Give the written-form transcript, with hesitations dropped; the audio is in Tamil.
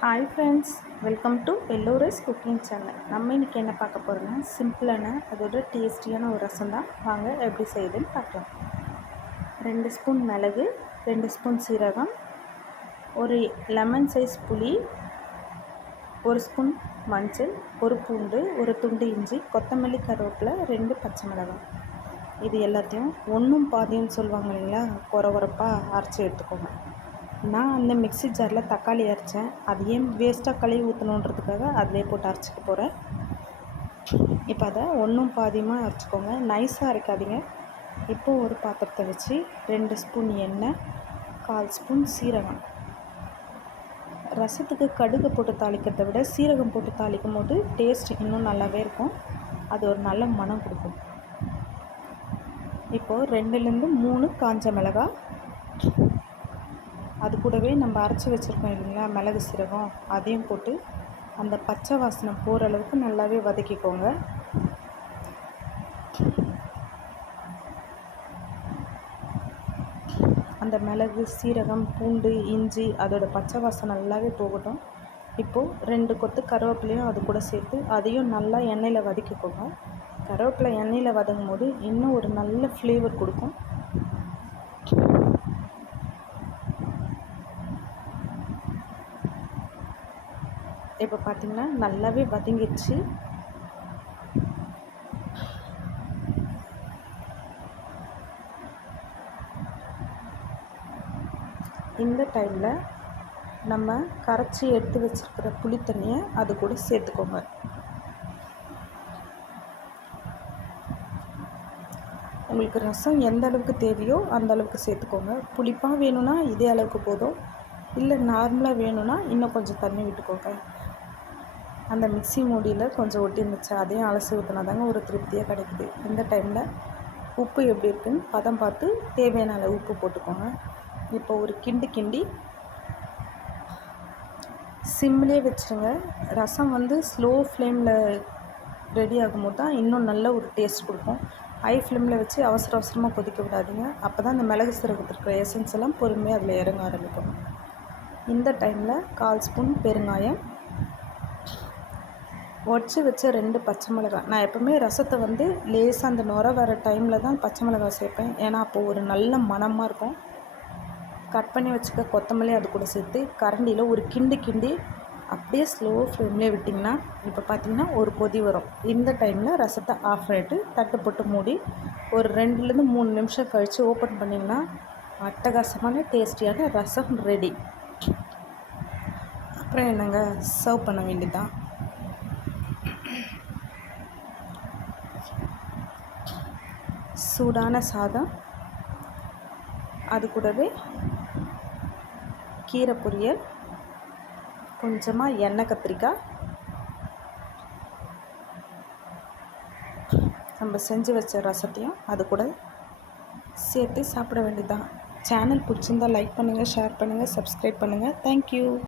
ஹாய் ஃப்ரெண்ட்ஸ், வெல்கம் டு எல்லோரஸ் குக்கிங் சேனல். நம்ம இன்றைக்கி என்ன பார்க்க போகிறோம்னா சிம்பிளான அதோட டேஸ்டியான ஒரு ரசம் தான். வாங்க எப்படி செய்யுதுன்னு பார்க்கலாம். 2 ஸ்பூன் மிளகு, 2 ஸ்பூன் சீரகம், ஒரு லெமன் சைஸ் புளி, 1 ஸ்பூன் மஞ்சள், ஒரு பூண்டு, ஒரு துண்டு இஞ்சி, கொத்தமல்லி, கருவேப்பிலை, 2 பச்சை மிளகாய். இது எல்லாத்தையும் ஒன்றும் பாதியும் சொல்லுவாங்க இல்லைங்களா, குறப்பாக அரைச்சி எடுத்துக்கோங்க. நான் அந்த மிக்ஸி ஜாரில் தக்காளி அரைச்சேன். அது ஏன் வேஸ்ட்டாக கழுவி ஊற்றணுன்றதுக்காக அதிலே போட்டு அரைச்சிக்க போகிறேன். இப்போ அதை ஒன்றும் பாதியமாக அரைச்சிக்கோங்க, நைஸாக அரைக்காதீங்க. இப்போது ஒரு பாத்திரத்தை வச்சு 2 ஸ்பூன் எண்ணெய், 1/4 ஸ்பூன் சீரகம். ரசத்துக்கு கடுகு போட்டு தாளிக்கிறத விட சீரகம் போட்டு தாளிக்கும் போது டேஸ்ட் இன்னும் நல்லாவே இருக்கும். அது ஒரு நல்ல மனம் கொடுக்கும். இப்போது 2லேருந்து 3 காஞ்ச மிளகாய், அது கூடவே நம்ம அரைச்சி வச்சுருக்கோம் இல்லைங்களா மிளகு சீரகம், அதையும் போட்டு அந்த பச்சை வாசனை போகிற அளவுக்கு நல்லாவே வதக்கிக்கோங்க. அந்த மிளகு சீரகம் பூண்டு இஞ்சி அதோட பச்சை வாசனை நல்லாவே போகட்டும். இப்போது 2 கொத்து கருவேப்பிலையும் அது கூட சேர்த்து அதையும் நல்லா எண்ணெயில் வதக்கிக்கோங்க. கருவேப்பிலை எண்ணெயில் வதங்கும் போது இன்னும் ஒரு நல்ல ஃப்ளேவர் கொடுக்கும். இப்போ பார்த்திங்கன்னா நல்லாவே வதங்கிடுச்சு. இந்த டைமில் நம்ம கரைச்சி எடுத்து வச்சுருக்கிற புளி தண்ணியை அது கூட சேர்த்துக்கோங்க. உங்களுக்கு ரசம் எந்த அளவுக்கு தேவையோ அந்த அளவுக்கு சேர்த்துக்கோங்க. புளிப்பாக வேணும்னா இதே அளவுக்கு போதும், இல்லை நார்மலாக வேணும்னா இன்னும் கொஞ்சம் தண்ணி விட்டுக்கோங்க. அந்த மிக்ஸி மூடியில் கொஞ்சம் ஒட்டி இருந்துச்சு, அதையும் அலசி ஊற்றினா தாங்க ஒரு திருப்தியாக கிடைக்குது. இந்த டைமில் உப்பு எப்படி இருக்குன்னு பதம் பார்த்து தேவையான அளவு உப்பு போட்டுக்கோங்க. இப்போ ஒரு கிண்டி சிம்லேயே வச்சுருங்க. ரசம் ஸ்லோ ஃப்ளேமில் ரெடி ஆகும்போது தான் இன்னும் நல்ல ஒரு டேஸ்ட் கொடுக்கும். ஹை ஃப்ளேமில் வச்சு அவசரமாக கொதிக்க விடாதீங்க. அப்போ தான் அந்த மிளகு சீரகத்திற்கு எசன்ஸ் எல்லாம் பொறுமையாக அதில் இறங்க ஆரம்பிக்கும். இந்த டைமில் 1/4 ஸ்பூன் பெருங்காயம், உடச்சி வச்ச 2 பச்சை மிளகாய். நான் எப்போவுமே ரசத்தை லேசாக அந்த நுர வர டைமில் தான் பச்சை மிளகாய் சேர்ப்பேன், ஏன்னா அப்போது ஒரு நல்ல மணமாக இருக்கும். கட் பண்ணி வச்சுக்க கொத்தமல்லி அது கூட சேர்த்து கரண்டியில் ஒரு கிண்டி அப்படியே ஸ்லோ ஃப்ளேம்லேயே விட்டிங்கன்னா இப்போ பார்த்திங்கன்னா ஒரு கொதி வரும். இந்த டைமில் ரசத்தை ஆஃப் பண்ணிட்டு தட்டு போட்டு மூடி ஒரு 2லேருந்து 3 நிமிஷம் கழித்து ஓப்பன் பண்ணிங்கன்னா அட்டகாசமான டேஸ்டியான ரசம் ரெடி. அப்புறம் என்னங்க, சர்வ் பண்ண வேண்டியதுதான். சூடான சாதம், அது கூடவே கீரை பொரியல், கொஞ்சமாக எண்ணெய் கத்திரிக்காய், நம்ம செஞ்சு வச்ச ரசத்தையும் அது கூட சேர்த்து சாப்பிட வேண்டியதுதான். சேனல் பிடிச்சிருந்தால் லைக் பண்ணுங்கள், ஷேர் பண்ணுங்கள், சப்ஸ்கிரைப் பண்ணுங்கள். தேங்க்யூ.